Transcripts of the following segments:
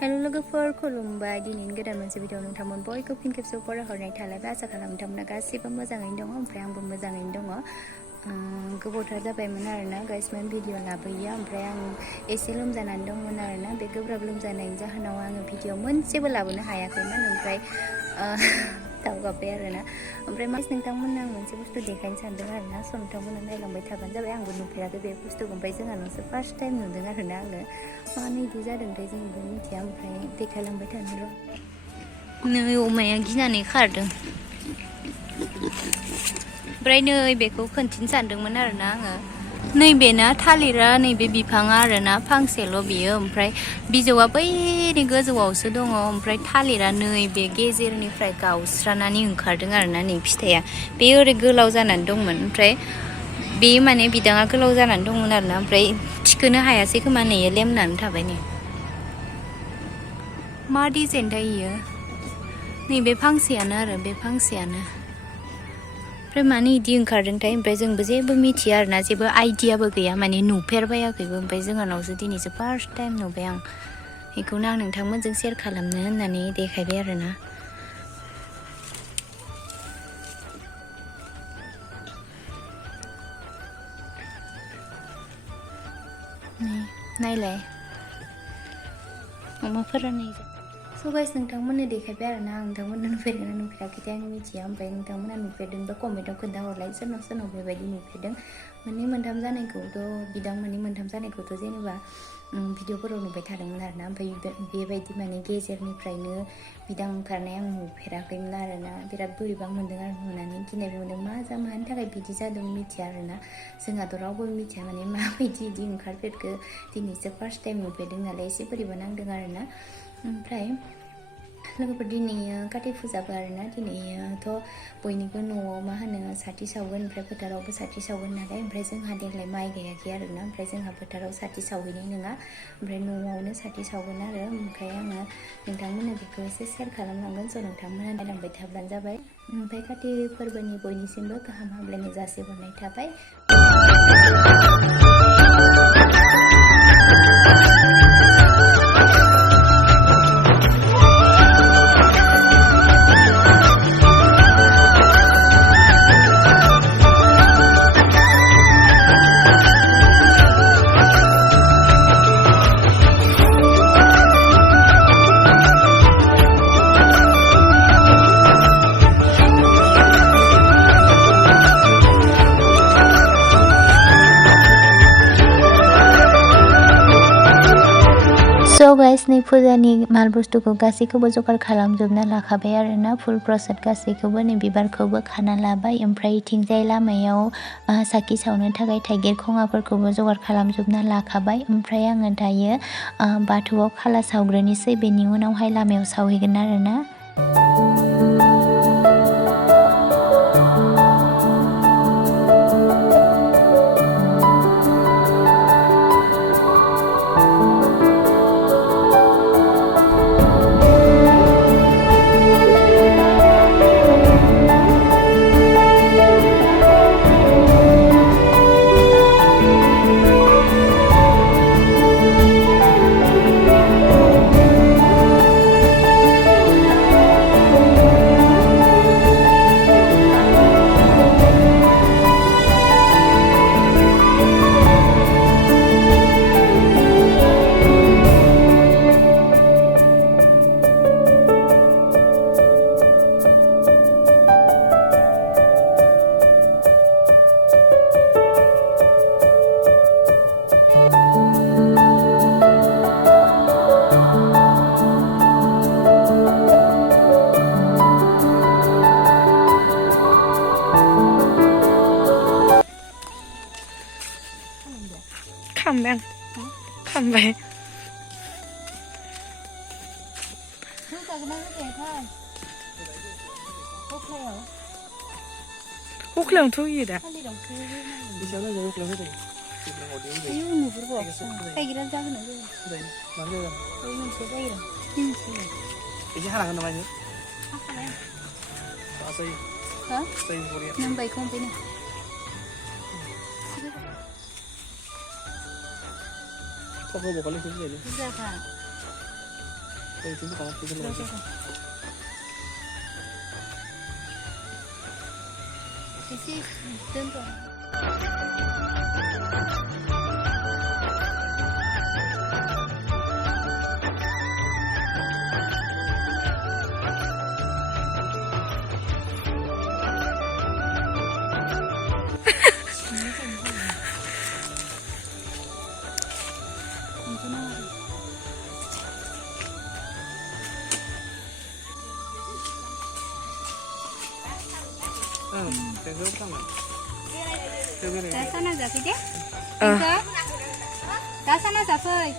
हेल' लोगोफोर खुलुमबाय दिनैनि गोदान मोनसे भिडिअ नोंथांमोन बयखौ फिन खेबसे फरायहरनाय थालायबाय आसा खालामो नोंथांमोना गासिबो मोजाङैनो दङ ओमफ्राय आंबो मोजाङैनो दङ गोबावथार जाबायमोन आरोना गाइसमोन भिडिअ लाबोयो ओमफ्राय आं एसे लोमजानानै दंमोन आरोना बे गोब्राब लोमजानायनि जाहोनाव आङो भिडिअ मोनसेबो लाबोनो हायाखैमोन ओमफ्राय दावगाबाय आरोना ओमफ्राय नोंथांमोननो आं मोनसे बुस्थु देखायनो सानदों आरोना स' नोंथांमोना नायलांबाय थाबानो जाबाय आंबो नुफेराखै बे बुस्थुखौ ओमफ्राय जोंहानावसो फार्स्ट टाइम नुदों आरोना आङो मानो बिदि जादोंथाय जोंबो मिथिया ओमफ्राय देखायलांबाय थानो र' नै अमाया गिनानै खारदों ओमफ्राय नै बेखौ खोन्थिनो सानदोंमोन आरोना आङो नैबेना थालिरा नैबे बिफाङा आरोना फांसेल' बियो ओमफ्राय बिजौआ बैनि गोजौआवसो दङ ओमफ्राय थालिरा नैबे गेजेरनिफ्राय गावस्रानानै ओंखारदों आरोना नै फिथाइया बे ओरै गोलाव जानानै दंमोन ओमफ्राय बे माने बिदाङा गोलाव जानानै दंमोन आरोना ओमफ्राय थिखोनो हायासै खोमा नै लेमनानै थाबाय नै मा डिजाइन थायो नैबे फांसेयानो आरो बे फांसेयानो ओमफ्राय मानो इदि ओंखारदोंथाय ओमफ्राय जोंबो जेबो मिथिया आरोना जेबो आइडियाबो गैया माने नुफेरबायाखैबो ओमफ्राय जोंहानावसो दिनैसो फार्स्ट टाइम नुबाय आं बेखौनो आं नोंथांमोनजों शेयार खालामनो होननानै देखायबाय आरोना नायलाय अमाफोरा नै स' गाइस नोंथांमोननो देखायबाय आरोना आं नोंथांमोननो नुफेरगोन ना नुफेराखैथाय आं मिथिया ओमफ्राय नोंथांमोना नुफेरदोंबा कमेन्टआव खोन्थाहरलाय सोरनाव सोरनाव बेबायदि नुफेरदों मोननै मोनथाम जानायखौथ' बिदां मोननै मोनथाम जानायखौथ' जेनेबा भिडिअफोराव नुबाय थादोंमोन आरोना ओमफ्राय बेबायदि माने गेजेरनिफ्रायनो बिदां ओंखारनाय आं नुफेराखैमोन आरोना बिराद बोरैबा मोन्दों आरो नुनानै गिनायबो मोन्दों मानि थाखाय बिदि जादों मिथिया आरोना जोंहाथ' रावबो मिथिया माने माबायदि बिदि ओंखारफेरखो दिनैसो फार्स्ट टाइम नुफेरदों नालाय एसे बोरैबा नांदों आरोना ओमफ्राय लोगोफोर दिनै काति फुजाबो आरोना दिनैथ' बयनिबो न'आव मा होनो साथि सावगोन ओमफ्राय फोथारावबो साथि सावगोन नालाय ओमफ्राय जोंहा देग्लाय माइ गायाखै आरोना ओमफ्राय जोंहा फोथाराव साथि सावहैनाय नङा ओमफ्राय न'आवनो साथि सावगोन आरो ओमफ्राय आङो नोंथांमोननो बेखौ एसे शेयार खालामलांगोन स' नोंथांमोना नायलांबाय थाब्लानो जाबाय ओमफ्राय काति फोरबोनि बयनिसिमबो गाहाम हामलायनाय जासिहरनाय थाबाय स' गाइस नै फुजानि माल बुस्थुखौ गासैखौबो जगार खालामजोबना लाखाबाय आरोना फुल प्रसाद गासैखौबो नै बिबारखौबो खाना लाबाय ओमफ्राय इथिंजाय लामायाव साखि सावनो थाखाय थाइगिर खङाफोरखौबो जगार खालामजोबना लाखाबाय ओमफ्राय आङो दायो बाथौआव खाला सावग्रोनोसै बेनि उनावहाय लामायाव सावहैगोन आरोना खामबाय हख्लायावथ' होयो दा एसे हानांगोन नामा नों बाइकखौ हमफैनो Kok gue bakal ikut aja? Bisa kan? Itu kalau itu lagi. Isi tentu. Saya sama. Saya Dah sana Zafi deh. Ah. Dah sana Zafi.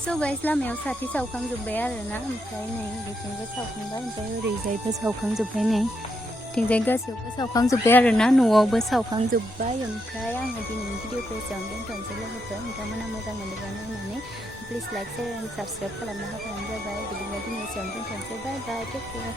So guys लामायाव साथि सावखांजोब्बाय आरोना ओमफ्राय नै बिथिंबो सावखांबाय ओमफ्राय ओरैजायबो सावखांजोब्बाय नै बिथिंजाय गासैयावबो सावखांजोब्बाय आरोना न'आवबो सावखांजोब्बाय ओमफ्राय आङो दिनैनि भिडिअखौ एसेयावनो दोनथ'नोसै लोगोफोर नोंथांमोना मोजां मोनदोंबा नायनानै please like share and subscribe खालामना होबानो जाबाय बिदिब्ला दिनै एसेयावनो दोनथ'नोसै बाय बाय टेक केयार